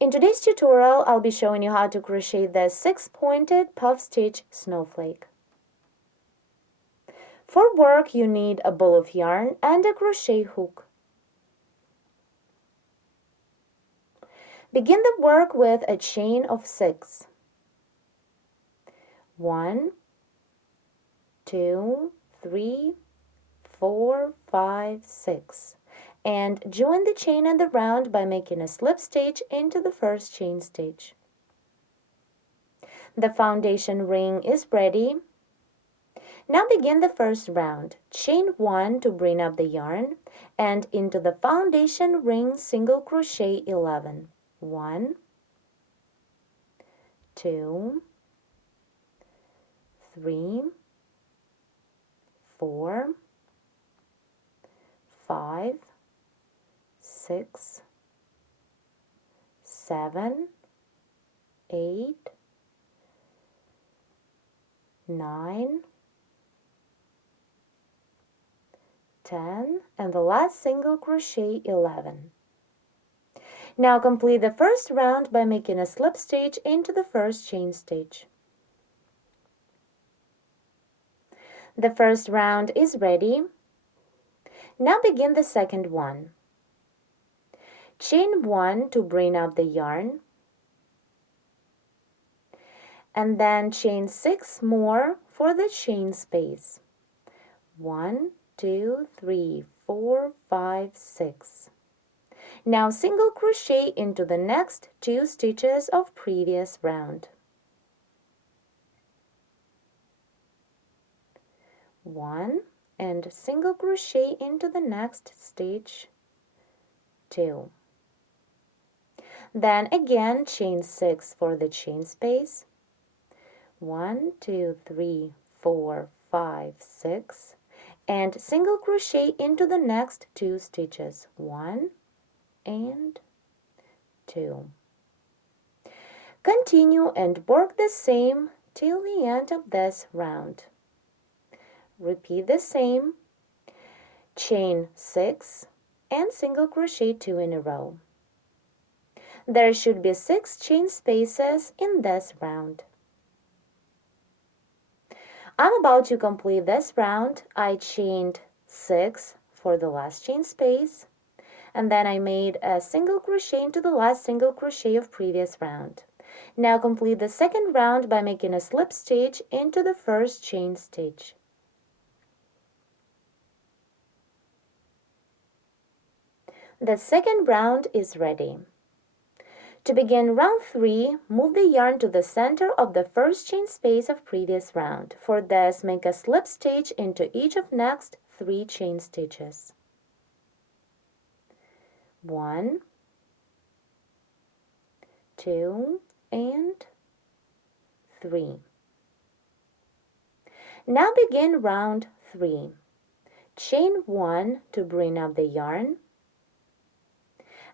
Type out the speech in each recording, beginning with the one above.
In today's tutorial, I'll be showing you how to crochet the 6-pointed puff stitch snowflake. For work, you need a ball of yarn and a crochet hook. Begin the work with a chain of 6. 1, 2, 3, 4, 5, 6. And join the chain and the round by making a slip stitch into the first chain stitch. The foundation ring is ready. Now begin the first round. Chain 1 to bring up the yarn and into the foundation ring single crochet 11. 1, 2, 3, 4, 5, 6, 7, 8, 9, 10, and the last single crochet 11. Now complete the first round by making a slip stitch into the first chain stitch. The first round is ready. Now begin the second one. Chain 1 to bring up the yarn, and then chain 6 more for the chain space. 1, 2, 3, 4, 5, 6. Now single crochet into the next 2 stitches of previous round. 1 and single crochet into the next stitch 2. Then again chain 6 for the chain space. 1, 2, 3, 4, 5, 6. And single crochet into the next 2 stitches. 1 and 2. Continue and work the same till the end of this round. Repeat the same. Chain 6 and single crochet 2 in a row. There should be 6 chain spaces in this round. I'm about to complete this round. I chained 6 for the last chain space, and then I made a single crochet into the last single crochet of previous round. Now complete the second round by making a slip stitch into the first chain stitch. The second round is ready. To begin round 3, move the yarn to the center of the first chain space of previous round. For this, make a slip stitch into each of next 3 chain stitches. 1, 2, and 3. Now begin round 3. Chain 1 to bring up the yarn,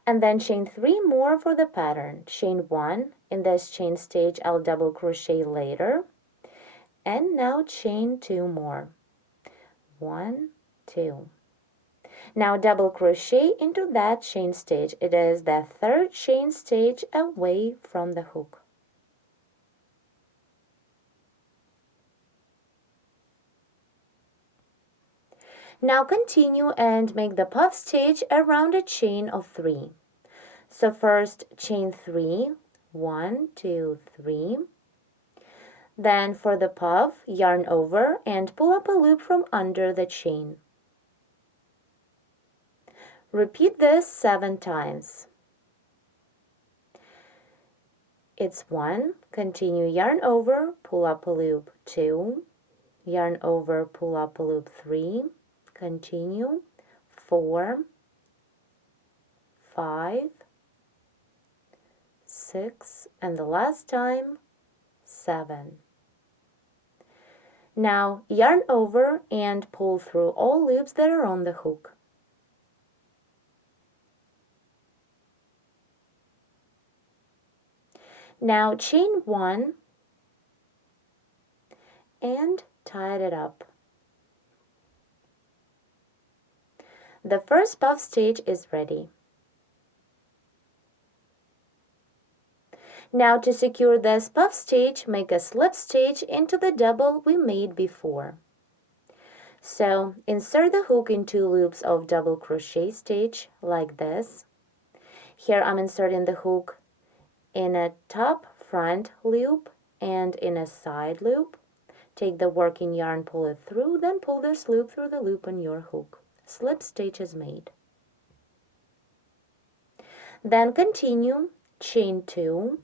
and then chain 3 more for the pattern. Chain 1, in this chain stitch I'll double crochet later, and now chain 2 more. 1, 2. Now double crochet into that chain stitch. It is the third chain stitch away from the hook. Now continue and make the puff stitch around a chain of 3. So first chain 3, 1, 2, 3. Then for the puff, yarn over and pull up a loop from under the chain. Repeat this 7 times. It's 1, continue yarn over, pull up a loop 2, yarn over, pull up a loop 3, continue 4, 5, 6, and the last time 7. Now yarn over and pull through all loops that are on the hook. Now chain 1 and tie it up. The first puff stitch is ready. Now to secure this puff stitch, make a slip stitch into the double we made before. So insert the hook in 2 loops of double crochet stitch like this. Here I'm inserting the hook in a top front loop and in a side loop. Take the working yarn, pull it through, then pull this loop through the loop on your hook. Slip stitch is made. Then continue, chain 2,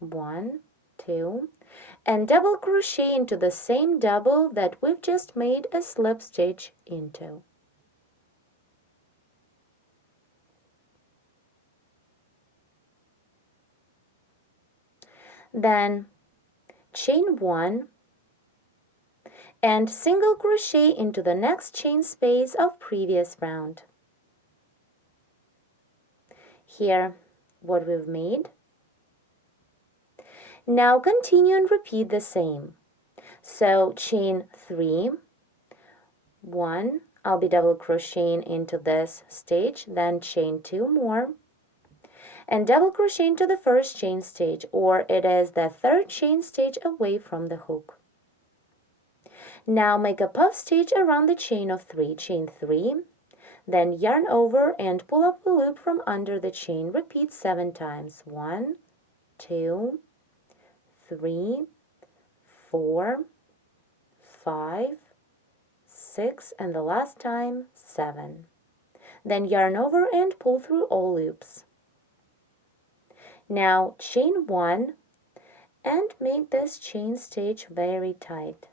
one, 2, and double crochet into the same double that we've just made a slip stitch into. Then chain 1 and single crochet into the next chain space of previous round. Here what we've made. Now continue and repeat the same. So chain 3, 1, I'll be double crocheting into this stitch, then chain 2 more, and double crochet into the first chain stitch, or it is the third chain stitch away from the hook. Now make a puff stitch around the chain of 3, chain 3, then yarn over and pull up the loop from under the chain. Repeat 7 times. 1, 2, 3, 4, 5, 6, and the last time 7. Then yarn over and pull through all loops. Now chain 1 and make this chain stitch very tight.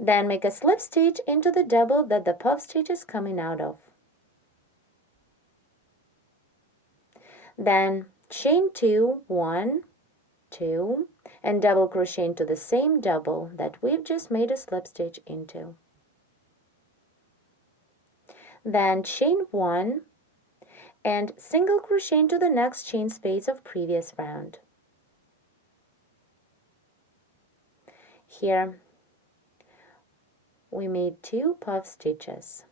Then make a slip stitch into the double that the puff stitch is coming out of. Then chain 2, 1, 2, and double crochet into the same double that we've just made a slip stitch into. Then chain 1 and single crochet into the next chain space of previous round. Here we made 2 puff stitches.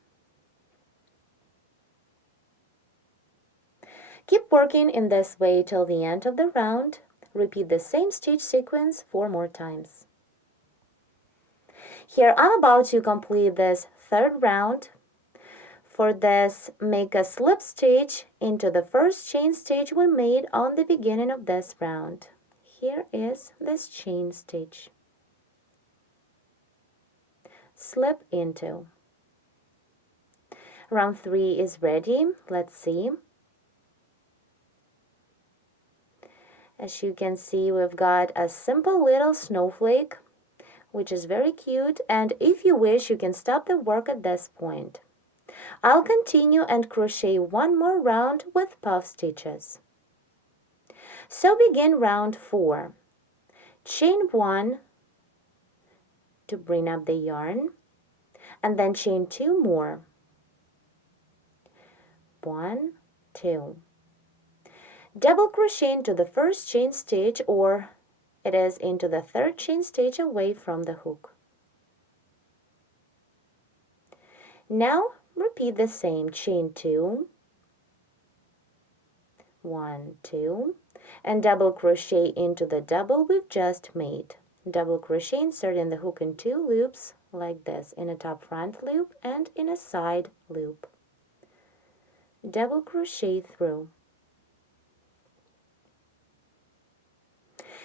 Keep working in this way till the end of the round. Repeat the same stitch sequence 4 more times. Here I'm about to complete this third round. For this, make a slip stitch into the first chain stitch we made on the beginning of this round. Here is this chain stitch. Slip into. Round 3 is ready. Let's see. As you can see, we've got a simple little snowflake, which is very cute, and if you wish, you can stop the work at this point. I'll continue and crochet 1 more round with puff stitches. So begin round 4. Chain 1 to bring up the yarn, and then chain 2 more. 1, 2. Double crochet into the first chain stitch, or it is into the third chain stitch away from the hook. Now repeat the same. Chain 2, 1, 2, and double crochet into the double we've just made. Double crochet, inserting the hook in 2 loops like this, in a top front loop and in a side loop. Double crochet through.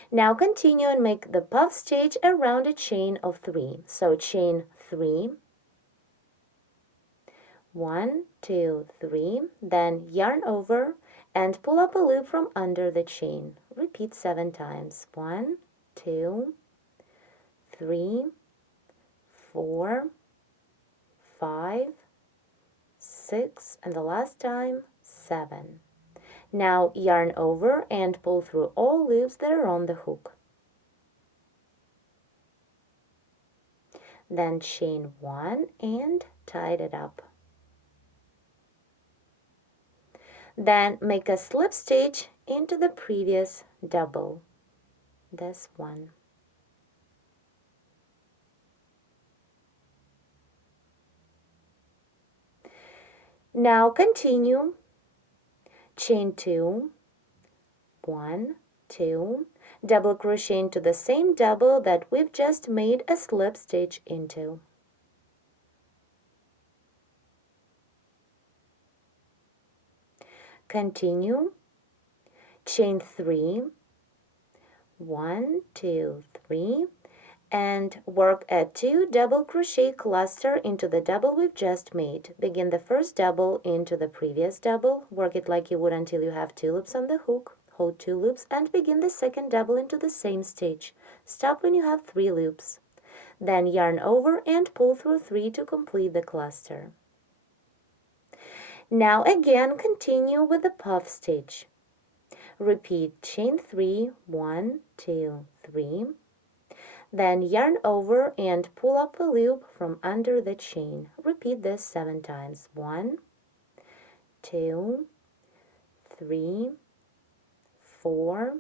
Now continue and make the puff stitch around a chain of 3. So chain 3, 1, 2, 3, then yarn over and pull up a loop from under the chain. Repeat 7 times. 1, 2, 3, 4, 5, 6, and the last time 7. Now yarn over and pull through all loops that are on the hook. Then chain 1 and tie it up. Then make a slip stitch into the previous double, this one. Now continue, chain 2, 1, 2, double crochet into the same double that we've just made a slip stitch into. Continue, chain 3, 1, 2, 3, and work a 2 double crochet cluster into the double we've just made. Begin the first double into the previous double, work it like you would until you have 2 loops on the hook, hold 2 loops, and begin the second double into the same stitch. Stop when you have 3 loops. Then yarn over and pull through 3 to complete the cluster. Now again continue with the puff stitch. Repeat chain 3, 1, 2, 3. Then yarn over and pull up a loop from under the chain. Repeat this 7 times. 1, 2, 3, 4,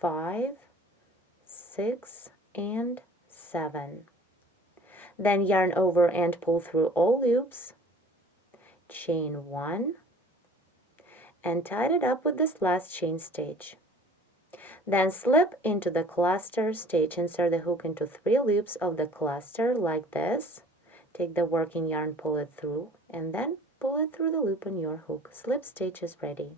5, 6, and 7. Then yarn over and pull through all loops. Chain 1 and tie it up with this last chain stitch. Then slip into the cluster stitch. Insert the hook into 3 loops of the cluster like this. Take the working yarn, pull it through, and then pull it through the loop on your hook. Slip stitch is ready.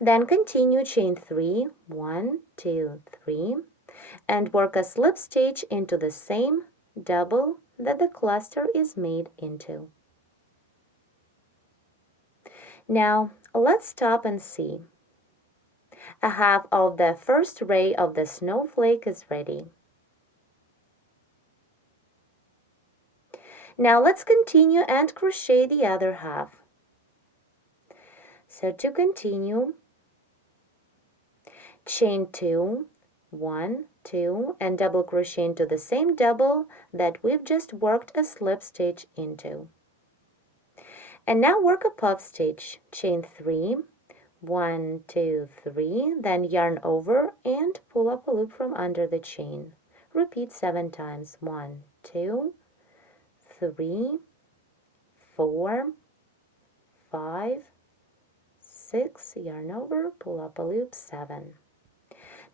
Then continue chain 3, 1, 2, 3, and work a slip stitch into the same double that the cluster is made into. Now let's stop and see. A half of the first ray of the snowflake is ready. Now let's continue and crochet the other half. So to continue, chain 2, 1, 2, and double crochet into the same double that we've just worked a slip stitch into. And now work a puff stitch, chain 3, 1, 2, 3, then yarn over and pull up a loop from under the chain. Repeat 7 times. 1, 2, 3, 4, 5, 6, yarn over, pull up a loop, 7.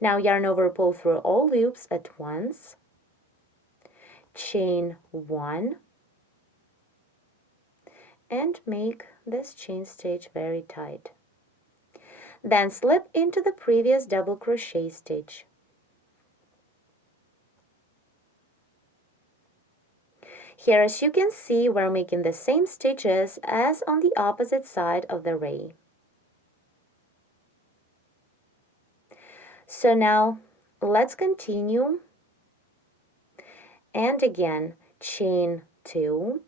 Now yarn over, pull through all loops at once, chain 1, and make this chain stitch very tight. Then slip into the previous double crochet stitch. Here, as you can see, we're making the same stitches as on the opposite side of the ray. So now let's continue, and again chain 2,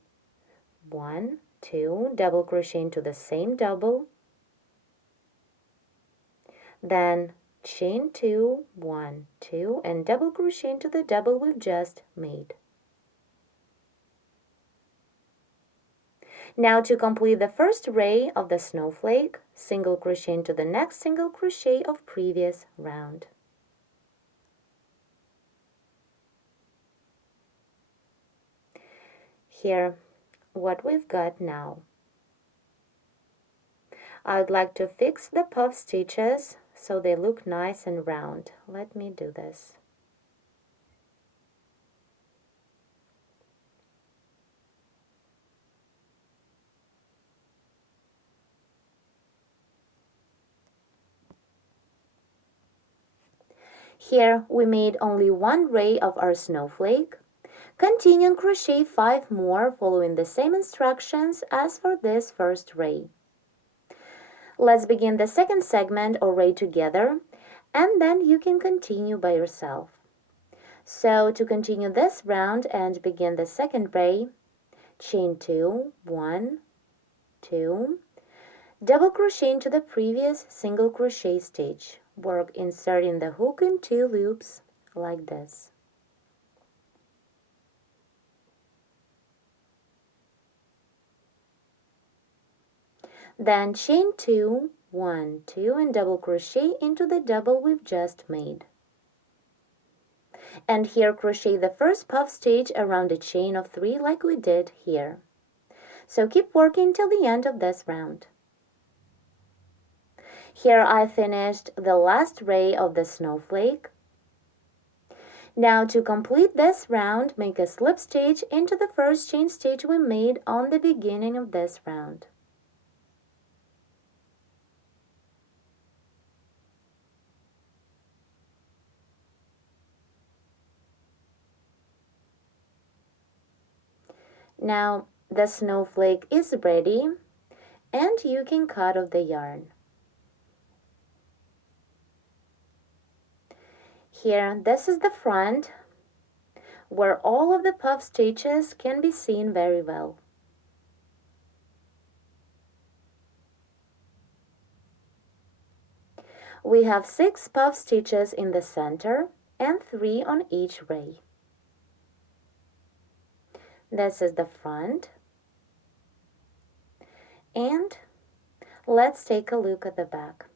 1, 2, double crochet into the same double, then chain 2, 1, 2, and double crochet into the double we've just made. Now to complete the first ray of the snowflake, single crochet into the next single crochet of previous round. Here, what we've got now. I'd like to fix the puff stitches so they look nice and round. Let me do this. Here we made only one ray of our snowflake. Continue and crochet 5 more following the same instructions as for this first ray. Let's begin the second segment or ray together, and then you can continue by yourself. So to continue this round and begin the second ray, chain 2, 1, 2, double crochet into the previous single crochet stitch. Work inserting the hook in 2 loops like this. Then chain 2, 1, 2, and double crochet into the double we've just made. And here crochet the first puff stitch around a chain of 3 like we did here. So keep working till the end of this round. Here I finished the last ray of the snowflake. Now to complete this round, make a slip stitch into the first chain stitch we made on the beginning of this round. Now the snowflake is ready and you can cut off the yarn. Here, this is the front, where all of the puff stitches can be seen very well. We have 6 puff stitches in the center and 3 on each ray. This is the front. And let's take a look at the back.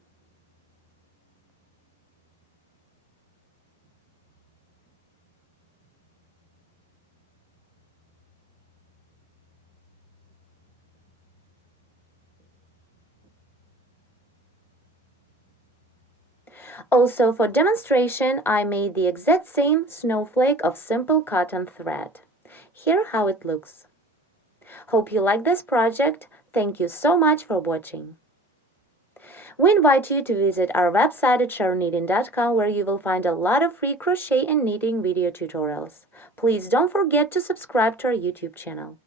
Also, for demonstration, I made the exact same snowflake of simple cotton thread. Here how it looks. Hope you like this project. Thank you so much for watching. We invite you to visit our website at sharknitting.com, where you will find a lot of free crochet and knitting video tutorials. Please don't forget to subscribe to our YouTube channel.